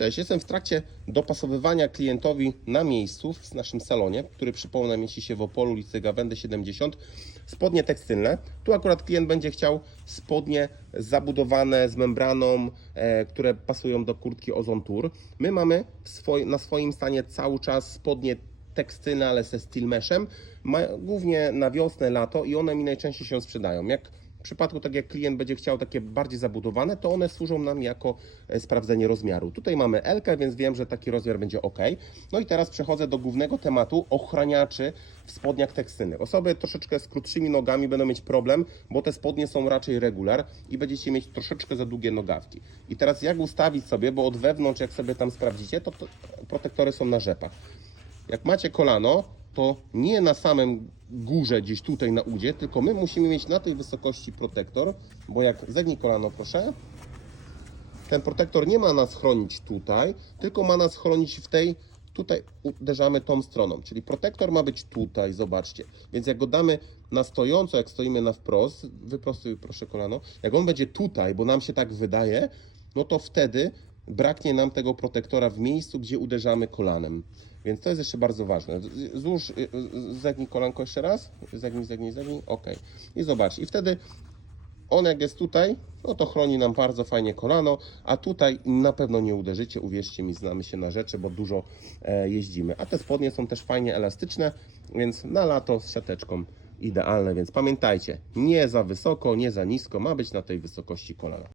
Cześć, jestem w trakcie dopasowywania klientowi na miejscu w naszym salonie, który przypomnę mieści się w Opolu, ulicy Gawędy 70, spodnie tekstylne. Tu akurat klient będzie chciał spodnie zabudowane z membraną, e, które pasują do kurtki Ozon Tour. My mamy w swoi- na swoim stanie cały czas spodnie tekstylne, ale ze steel meshem, ma, głównie na wiosnę, lato i one mi najczęściej się sprzedają. Jak w przypadku tak jak klient będzie chciał takie bardziej zabudowane, to one służą nam jako e, sprawdzenie rozmiaru. Tutaj mamy L, więc wiem, że taki rozmiar będzie ok. No i teraz przechodzę do głównego tematu ochraniaczy w spodniach tekstylnych. Osoby troszeczkę z krótszymi nogami będą mieć problem, bo te spodnie są raczej regular i będziecie mieć troszeczkę za długie nogawki. I teraz jak ustawić sobie, bo od wewnątrz jak sobie tam sprawdzicie, to, to protektory są na rzepach. Jak macie kolano, to nie na samym górze, gdzieś tutaj na udzie, tylko my musimy mieć na tej wysokości protektor, bo jak zegnij kolano proszę, ten protektor nie ma nas chronić tutaj, tylko ma nas chronić w tej, tutaj uderzamy tą stroną, czyli protektor ma być tutaj, zobaczcie. Więc jak go damy na stojąco, jak stoimy na wprost, wyprostuj proszę kolano, jak on będzie tutaj, bo nam się tak wydaje, no to wtedy braknie nam tego protektora w miejscu, gdzie uderzamy kolanem. Więc to jest jeszcze bardzo ważne. Złóż, y, y, zegnij kolanko jeszcze raz, zegnij, zegnij, zegnij, ok. I zobacz, i wtedy on jak jest tutaj, no to chroni nam bardzo fajnie kolano, a tutaj na pewno nie uderzycie, uwierzcie mi, znamy się na rzeczy, bo dużo e, jeździmy. A te spodnie są też fajnie elastyczne, więc na lato z siateczką idealne, więc pamiętajcie, nie za wysoko, nie za nisko, ma być na tej wysokości kolana.